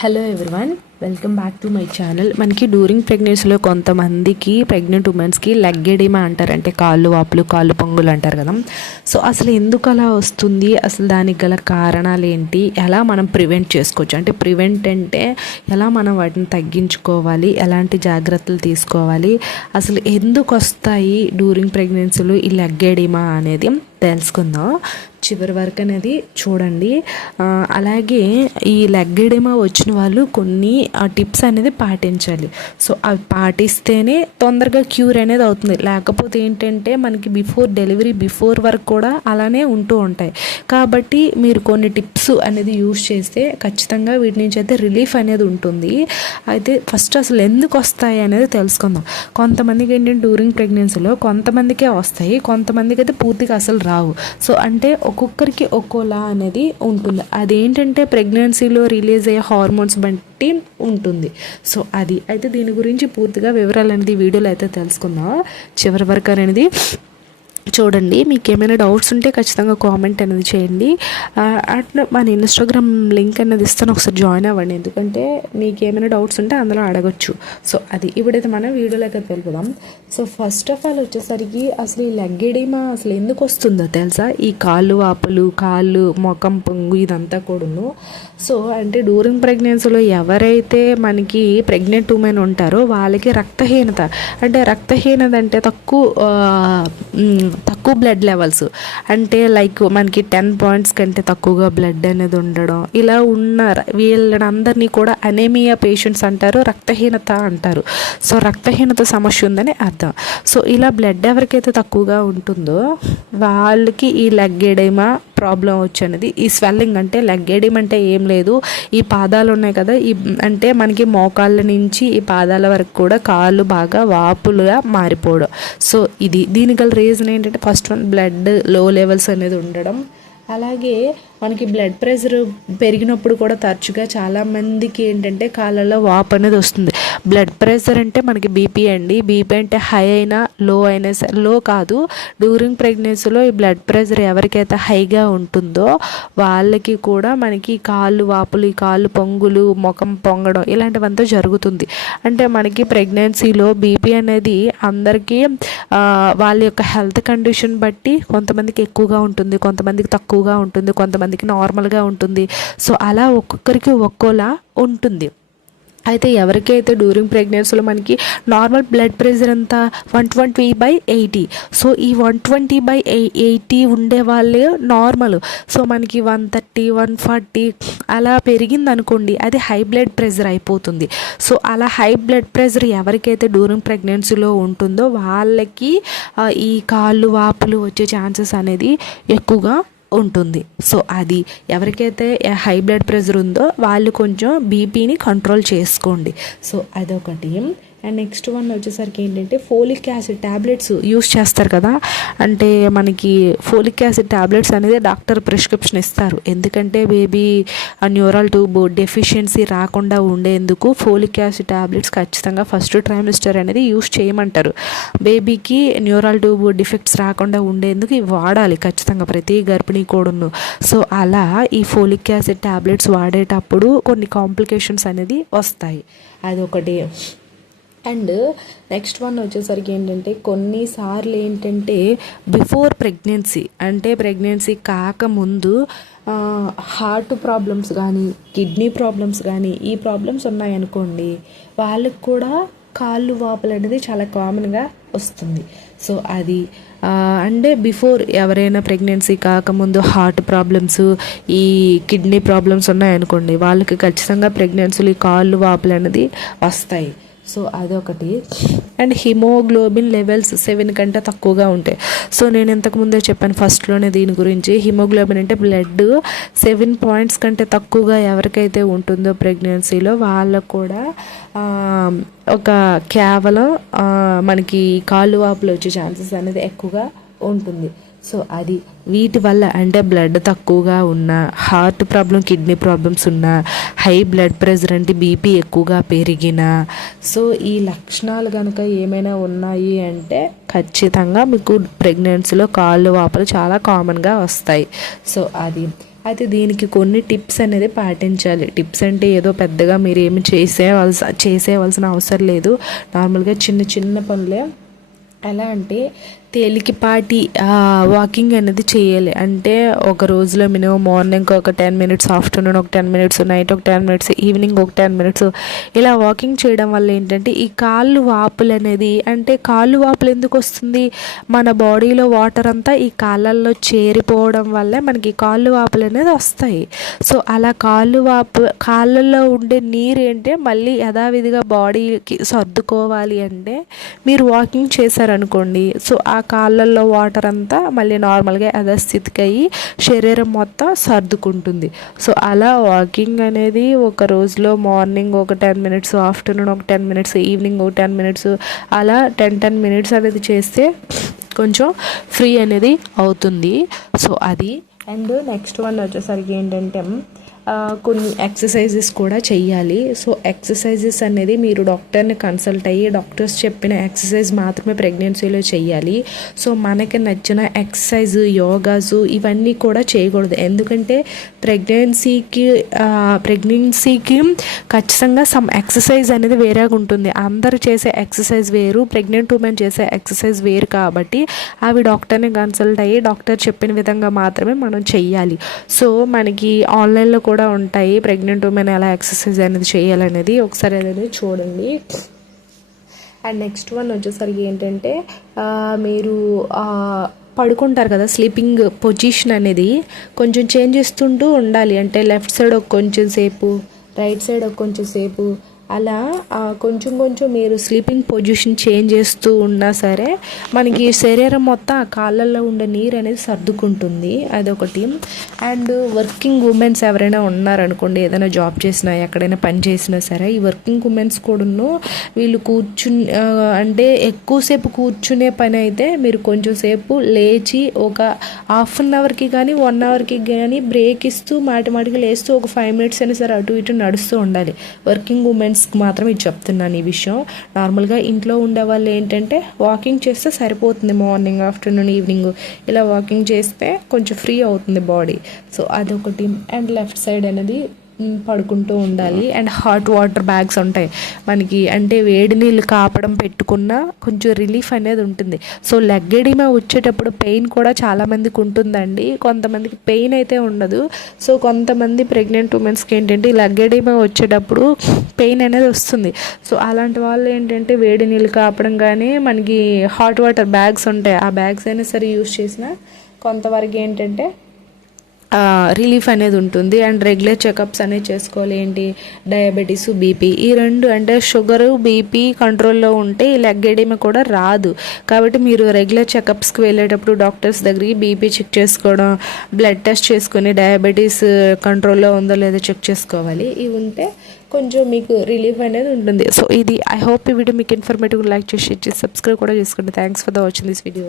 Hello everyone, welcome back to my channel. మనకి during ప్రెగ్నెన్సీలో కొంతమందికి ప్రెగ్నెంట్ ఉమెన్స్కి లెగ్ ఎడిమా అంటారు, అంటే కాళ్ళు వాపులు కాళ్ళు పొంగులు అంటారు కదా. సో అసలు ఎందుకు అలా వస్తుంది, అసలు దానికి గల కారణాలు ఏంటి, ఎలా మనం ప్రివెంట్ చేసుకోవచ్చు, అంటే ప్రివెంట్ అంటే ఎలా మనం వాటిని తగ్గించుకోవాలి, ఎలాంటి జాగ్రత్తలు తీసుకోవాలి, అసలు ఎందుకు వస్తాయి డ్యూరింగ్ ప్రెగ్నెన్సీలో ఈ లెగ్ ఎడిమా అనేది తెలుసుకుందాం. చివరి వరకు అనేది చూడండి. అలాగే ఈ లెగ్ ఎడిమా వచ్చిన వాళ్ళు కొన్ని టిప్స్ అనేది పాటించాలి. సో అవి పాటిస్తేనే తొందరగా క్యూర్ అనేది అవుతుంది. లేకపోతే ఏంటంటే మనకి బిఫోర్ వరకు కూడా అలానే ఉంటూ ఉంటాయి. కాబట్టి మీరు కొన్ని టిప్స్ అనేది యూజ్ చేస్తే ఖచ్చితంగా వీటి నుంచి అయితే రిలీఫ్ అనేది ఉంటుంది. అయితే ఫస్ట్ అసలు ఎందుకు వస్తాయి అనేది తెలుసుకుందాం. కొంతమందికి ఏంటంటే డ్యూరింగ్ ప్రెగ్నెన్సీలో కొంతమందికే వస్తాయి, కొంతమందికి అయితే పూర్తిగా అసలు రావు. సో అంటే ఒక్కొక్కరికి ఒక్కోలా అనేది ఉంటుంది. అదేంటంటే ప్రెగ్నెన్సీలో రిలీజ్ అయ్యే హార్మోన్స్ బట్టి ఉంటుంది. సో అది అయితే దీని గురించి పూర్తిగా వివరాలు అనేది వీడియోలో అయితే తెలుసుకుందాం. చివరి వరకు అనేది చూడండి. మీకు ఏమైనా డౌట్స్ ఉంటే ఖచ్చితంగా కామెంట్ అనేది చేయండి. అట్లా మన ఇన్స్టాగ్రామ్ లింక్ అనేది ఇస్తాను, ఒకసారి జాయిన్ అవ్వండి. ఎందుకంటే మీకు ఏమైనా డౌట్స్ ఉంటే అందులో అడగచ్చు. సో అది ఇప్పుడైతే మనం వీడియోలోకి తెలుపుదాం. సో ఫస్ట్ ఆఫ్ ఆల్ వచ్చేసరికి అసలు ఈ లెగ్ ఎడిమా అసలు ఎందుకు వస్తుందో తెలుసా? ఈ కాళ్ళు వాపులు, కాళ్ళు మొఖం పొంగు ఇదంతా కూడాను. సో అంటే డ్యూరింగ్ ప్రెగ్నెన్సీలో ఎవరైతే మనకి ప్రెగ్నెంట్ ఉమెన్ ఉంటారో వాళ్ళకి రక్తహీనత అంటే తక్కువ బ్లడ్ లెవెల్స్, అంటే లైక్ మనకి 10 పాయింట్స్ కంటే తక్కువగా బ్లడ్ అనేది ఉండడం, ఇలా ఉన్న వీళ్ళందరినీ కూడా అనేమియా పేషెంట్స్ అంటారు, రక్తహీనత అంటారు. సో రక్తహీనత సమస్య ఉందని అర్థం. సో ఇలా బ్లడ్ ఎవరికైతే తక్కువగా ఉంటుందో వాళ్ళకి ఈ లెగ్ ఎడిమా ప్రాబ్లం వచ్చనేది. ఈ స్వెల్లింగ్ అంటే లెగ్ ఎడిమా అంటే ఏం లేదు, ఈ పాదాలు ఉన్నాయి కదా, ఈ అంటే మనకి మోకాళ్ళ నుంచి ఈ పాదాల వరకు కూడా కాళ్ళు బాగా వాపులుగా మారిపోవడం. సో దీనికి గల రీజన్ ఏంటంటే ఫస్ట్ వన్ బ్లడ్ లో లెవెల్స్ అనేది ఉండడం. అలాగే మనకి బ్లడ్ ప్రెషర్ పెరిగినప్పుడు కూడా తరచుగా చాలామందికి ఏంటంటే కాళ్ళల్లో వాపు అనేది వస్తుంది. బ్లడ్ ప్రెషర్ అంటే మనకి బీపీ అండి. బీపీ అంటే హై అయినా లో అయినా సరే, లో కాదు, డ్యూరింగ్ ప్రెగ్నెన్సీలో ఈ బ్లడ్ ప్రెషర్ ఎవరికైతే హైగా ఉంటుందో వాళ్ళకి కూడా మనకి కాళ్ళు వాపులు, ఈ కాళ్ళు పొంగులు, ముఖం పొంగడం ఇలాంటివంతా జరుగుతుంది. అంటే మనకి ప్రెగ్నెన్సీలో బీపీ అనేది అందరికీ వాళ్ళ యొక్క హెల్త్ కండిషన్ బట్టి కొంతమందికి ఎక్కువగా ఉంటుంది, కొంతమందికి తక్కువగా ఉంటుంది, కొంతమందికి నార్మల్గా ఉంటుంది. సో అలా ఒక్కొక్కరికి ఒక్కోలా ఉంటుంది. అయితే ఎవరికైతే డ్యూరింగ్ ప్రెగ్నెన్సీలో మనకి నార్మల్ బ్లడ్ ప్రెషర్ అంతా 120/80, సో ఈ 120/80 ఉండే వాళ్ళే నార్మల్. సో మనకి 130, 140 అలా పెరిగింది అనుకోండి, అది హై బ్లడ్ ప్రెషర్ అయిపోతుంది. సో అలా హై బ్లడ్ ప్రెషర్ ఎవరికైతే డ్యూరింగ్ ప్రెగ్నెన్సీలో ఉంటుందో వాళ్ళకి ఈ కాళ్ళు వాపులు వచ్చే ఛాన్సెస్ అనేది ఎక్కువగా ఉంటుంది. సో అది ఎవరికైతే హై బ్లడ్ ప్రెషర్ ఉందో వాళ్ళు కొంచెం బీపీని కంట్రోల్ చేసుకోండి. సో అదొకటి. అండ్ నెక్స్ట్ వన్ వచ్చేసరికి ఏంటంటే ఫోలిక్ యాసిడ్ ట్యాబ్లెట్స్ యూస్ చేస్తారు కదా. అంటే మనకి ఫోలిక్ యాసిడ్ ట్యాబ్లెట్స్ అనేది డాక్టర్ ప్రిస్క్రిప్షన్ ఇస్తారు. ఎందుకంటే బేబీ న్యూరల్ ట్యూబ్ డెఫిషియన్సీ రాకుండా ఉండేందుకు ఫోలిక్ యాసిడ్ ట్యాబ్లెట్స్ ఖచ్చితంగా ఫస్ట్ ట్రైమిస్టర్ అనేది యూస్ చేయమంటారు. బేబీకి న్యూరల్ ట్యూబ్ డిఫెక్ట్స్ రాకుండా ఉండేందుకు ఇవి వాడాలి ఖచ్చితంగా ప్రతి గర్భిణీ కూడాను. సో అలా ఈ ఫోలిక్ యాసిడ్ ట్యాబ్లెట్స్ వాడేటప్పుడు కొన్ని కాంప్లికేషన్స్ అనేది వస్తాయి. అదొకటి. అండ్ నెక్స్ట్ వన్ వచ్చేసరికి ఏంటంటే కొన్నిసార్లు ఏంటంటే బిఫోర్ ప్రెగ్నెన్సీ, అంటే ప్రెగ్నెన్సీ కాకముందు హార్ట్ ప్రాబ్లమ్స్ కానీ కిడ్నీ ప్రాబ్లమ్స్ కానీ ఈ ప్రాబ్లమ్స్ ఉన్నాయనుకోండి, వాళ్ళకి కూడా కాళ్ళు వాపులు అనేది చాలా కామన్గా వస్తుంది. సో అది అంటే బిఫోర్ ఎవరైనా ప్రెగ్నెన్సీ కాకముందు హార్ట్ ప్రాబ్లమ్స్, ఈ కిడ్నీ ప్రాబ్లమ్స్ ఉన్నాయనుకోండి, వాళ్ళకి ఖచ్చితంగా ప్రెగ్నెన్సీలు ఈ కాళ్ళు వాపులు అనేది వస్తాయి. సో అదొకటి. అండ్ హిమోగ్లోబిన్ లెవెల్స్ 7 కంటే తక్కువగా ఉంటాయి. సో నేను ఇంతకుముందే చెప్పాను ఫస్ట్లోనే దీని గురించి. హిమోగ్లోబిన్ అంటే బ్లడ్ 7 పాయింట్స్ కంటే తక్కువగా ఎవరికైతే ఉంటుందో ప్రెగ్నెన్సీలో వాళ్ళకు కూడా ఒక కేవలం మనకి కాళ్ళు వాపులు వచ్చే ఛాన్సెస్ అనేది ఎక్కువగా ఉంటుంది. సో అది వీటి వల్ల, అంటే బ్లడ్ తక్కువగా ఉన్న, హార్ట్ ప్రాబ్లం, కిడ్నీ ప్రాబ్లమ్స్ ఉన్న, హై బ్లడ్ ప్రెషర్ అంటే బీపీ ఎక్కువగా పెరిగిన, సో ఈ లక్షణాలు కనుక ఏమైనా ఉన్నాయి అంటే ఖచ్చితంగా మీకు ప్రెగ్నెన్సీలో కాళ్ళు వాపులు చాలా కామన్గా వస్తాయి. సో అది. అయితే దీనికి కొన్ని టిప్స్ అనేది పాటించాలి. టిప్స్ అంటే ఏదో పెద్దగా మీరు ఏమి చేసేవలసిన అవసరం లేదు. నార్మల్గా చిన్న చిన్న పనులే. ఎలా అంటే తేలికపాటి వాకింగ్ అనేది చేయాలి. అంటే ఒక రోజులో మినిమం మార్నింగ్ ఒక 10 మినిట్స్, ఆఫ్టర్నూన్ ఒక 10 మినిట్స్, నైట్ ఒక 10 మినిట్స్, ఈవినింగ్ ఒక 10 మినిట్స్ ఇలా వాకింగ్ చేయడం వల్ల ఏంటంటే ఈ కాళ్ళు వాపులు అనేది, అంటే కాళ్ళు వాపులు ఎందుకు వస్తుంది, మన బాడీలో వాటర్ అంతా ఈ కాళ్ళల్లో చేరిపోవడం వల్లే మనకి కాళ్ళు వాపులు అనేది వస్తాయి. సో అలా కాళ్ళల్లో ఉండే నీరు ఏంటంటే మళ్ళీ యథావిధిగా బాడీకి సర్దుకోవాలి అంటే మీరు వాకింగ్ చేశారనుకోండి, సో ఆ కాళ్ళల్లో వాటర్ అంతా మళ్ళీ నార్మల్గా యథాస్థితికి అయ్యి శరీరం మొత్తం సర్దుకుంటుంది. సో అలా వాకింగ్ అనేది ఒక రోజులో మార్నింగ్ ఒక 10 మినిట్స్, ఆఫ్టర్నూన్ ఒక 10 మినిట్స్, ఈవినింగ్ ఒక 10 మినిట్స్, అలా 10 మినిట్స్ అనేది చేస్తే కొంచెం ఫ్రీ అనేది అవుతుంది. సో అది. అండ్ నెక్స్ట్ వన్ వచ్చేసరికి ఏంటంటే కొన్ని ఎక్సర్సైజెస్ కూడా చెయ్యాలి. సో ఎక్సర్సైజెస్ అనేది మీరు డాక్టర్ని కన్సల్ట్ అయ్యి డాక్టర్స్ చెప్పిన ఎక్సర్సైజ్ మాత్రమే ప్రెగ్నెన్సీలో చెయ్యాలి. సో మనకి నచ్చిన ఎక్సర్సైజ్, యోగాసు ఇవన్నీ కూడా చేయకూడదు. ఎందుకంటే ప్రెగ్నెన్సీకి ఖచ్చితంగా సమ్ ఎక్సర్సైజ్ అనేది వేరేగా ఉంటుంది. అందరు చేసే ఎక్సర్సైజ్ వేరు, ప్రెగ్నెంట్ ఉమెన్ చేసే ఎక్సర్సైజ్ వేరు. కాబట్టి అవి డాక్టర్ని కన్సల్ట్ అయ్యి డాక్టర్ చెప్పిన విధంగా మాత్రమే మనం చెయ్యాలి. సో మనకి ఆన్లైన్లో కూడా ఉంటాయి ప్రెగ్నెంట్ ఉమెన్ ఎలా ఎక్సర్సైజ్ అనేది చేయాలనేది, ఒకసారి అనేది చూడండి. అండ్ నెక్స్ట్ వన్ వచ్చేసరికి ఏంటంటే మీరు పడుకుంటారు కదా, స్లీపింగ్ పొజిషన్ అనేది కొంచెం చేంజ్ చేస్తుంటూ ఉండాలి. అంటే లెఫ్ట్ సైడ్ ఒక కొంచెం సేపు, రైట్ సైడ్ ఒక కొంచెం సేపు, అలా కొంచెం కొంచెం మీరు స్లీపింగ్ పొజిషన్ చేంజ్ చేస్తూ ఉన్నా సరే మనకి శరీరం మొత్తం ఆ కాళ్ళల్లో ఉండే నీరు అనేది సర్దుకుంటుంది. అదొకటి. అండ్ వర్కింగ్ ఉమెన్స్ ఎవరైనా ఉన్నారనుకోండి, ఏదైనా జాబ్ చేసినా ఎక్కడైనా పని చేసినా సరే, ఈ వర్కింగ్ ఉమెన్స్ కూడాను వీళ్ళు అంటే ఎక్కువసేపు కూర్చునే పని అయితే మీరు కొంచెం సేపు లేచి ఒక హాఫ్ అన్ అవర్కి కానీ 1 అవర్కి కానీ బ్రేక్ ఇస్తూ మాటిమాటికి లేస్తూ ఒక 5 మినిట్స్ అయినా సరే అటు ఇటు నడుస్తూ ఉండాలి. వర్కింగ్ ఉమెన్స్కి మాత్రం ఇది చెప్తున్నాను ఈ విషయం. నార్మల్గా ఇంట్లో ఉండే వాళ్ళు ఏంటంటే వాకింగ్ చేస్తే సరిపోతుంది. మార్నింగ్, ఆఫ్టర్నూన్, ఈవినింగ్ ఇలా వాకింగ్ చేస్తే కొంచెం ఫ్రీ అవుతుంది బాడీ. సో అదొకటి. అండ్ లెఫ్ట్ సైడ్ అనేది పడుకుంటూ ఉండాలి. అండ్ హాట్ వాటర్ బ్యాగ్స్ ఉంటాయి మనకి, అంటే వేడి నీళ్ళు కాపడం పెట్టుకున్న కొంచెం రిలీఫ్ అనేది ఉంటుంది. సో లెగ్ ఎడిమా వచ్చేటప్పుడు పెయిన్ కూడా చాలామందికి ఉంటుందండి, కొంతమందికి పెయిన్ అయితే ఉండదు. సో కొంతమంది ప్రెగ్నెంట్ ఉమెన్స్కి ఏంటంటే లెగ్ ఎడిమా వచ్చేటప్పుడు పెయిన్ అనేది వస్తుంది. సో అలాంటి వాళ్ళు ఏంటంటే వేడి నీళ్ళు కాపడం కానీ మనకి హాట్ వాటర్ బ్యాగ్స్ ఉంటాయి, ఆ బ్యాగ్స్ అయినా సరే యూస్ చేసినా కొంతవరకు ఏంటంటే రిలీఫ్ అనేది ఉంటుంది. అండ్ రెగ్యులర్ చెకప్స్ అనేది చేసుకోవాలి. ఏంటి, డయాబెటీస్, బీపీ, ఈ రెండు, అంటే షుగరు, బీపీ కంట్రోల్లో ఉంటే ఈ లెగ్ ఎడిమా కూడా రాదు. కాబట్టి మీరు రెగ్యులర్ చెకప్స్కి వెళ్ళేటప్పుడు డాక్టర్స్ దగ్గరికి బీపీ చెక్ చేసుకోవడం, బ్లడ్ టెస్ట్ చేసుకొని డయాబెటీస్ కంట్రోల్లో ఉందో లేదో చెక్ చేసుకోవాలి. ఇవి ఉంటే కొంచెం మీకు రిలీఫ్ అనేది ఉంటుంది. సో ఇది, ఐ హోప్ ఈ వీడియో మీకు ఇన్ఫర్మేటివ్, లైక్ చేసి సబ్స్క్రైబ్ కూడా చేసుకోండి. Thanks for the watching this video.